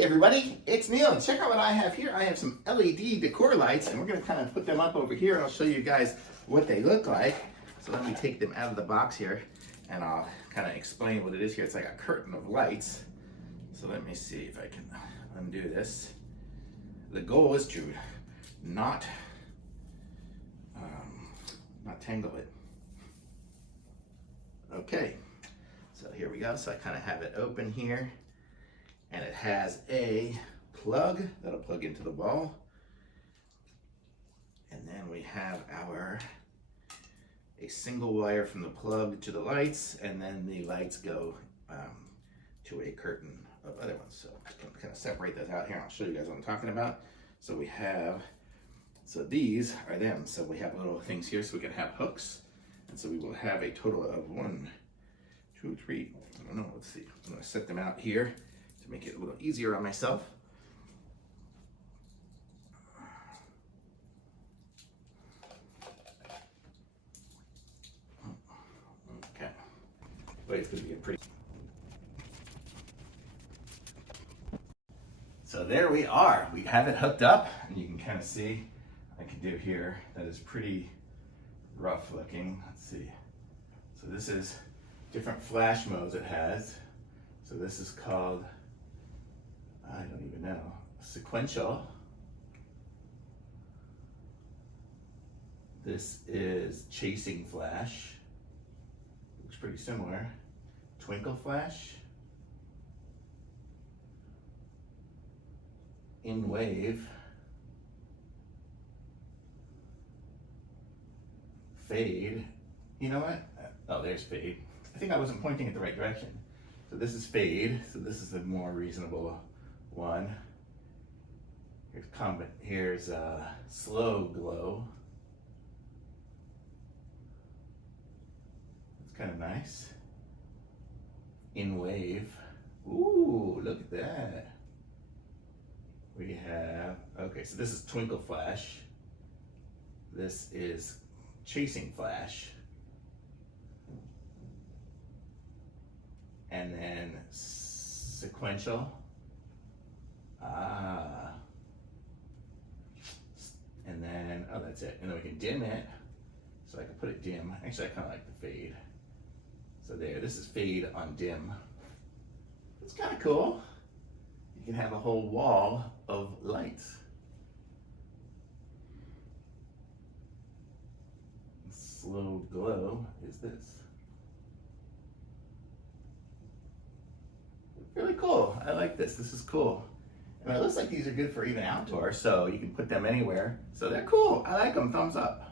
Hey everybody, it's Neil. Check out what I have here. I have some LED decor lights and we're going to kind of put them up over here and I'll show you guys what they look like. So let me take them out of the box here and I'll kind of explain what it is here. It's like a curtain of lights. So let me see if I can undo this. The goal is to not tangle it. Okay, so here we go. So I kind of have it open here. And it has a plug that'll plug into the wall. And then we have a single wire from the plug to the lights, and then the lights go to a curtain of other ones. So I'm just gonna kind of separate those out here and I'll show you guys what I'm talking about. So these are them. So we have little things here so we can have hooks. And so we will have a total of 1, 2, 3, I don't know, let's see. I'm gonna set them out here to make it a little easier on myself. Okay, but it's gonna be a pretty. So there we are. We have it hooked up, and you can kind of see. I can do here. That is pretty rough looking. Let's see. So this is different flash modes it has. So this is called, I don't even know, sequential. This is chasing flash. Looks pretty similar. Twinkle flash. In wave. Fade. You know what? Oh, there's fade. I think I wasn't pointing it the right direction. So this is fade. So this is a more reasonable one. Here's slow glow. It's kind of nice. In wave. Ooh, look at that. We have, okay, so this is twinkle flash. This is chasing flash. And then sequential. And then, oh, that's it. And then we can dim it. So I can put it dim. Actually, I kind of like the fade. So there, this is fade on dim. It's kind of cool. You can have a whole wall of lights. Slow glow is this. Really cool. I like this. This is cool. And it looks like these are good for even outdoor, so you can put them anywhere. So they're cool. I like them. Thumbs up.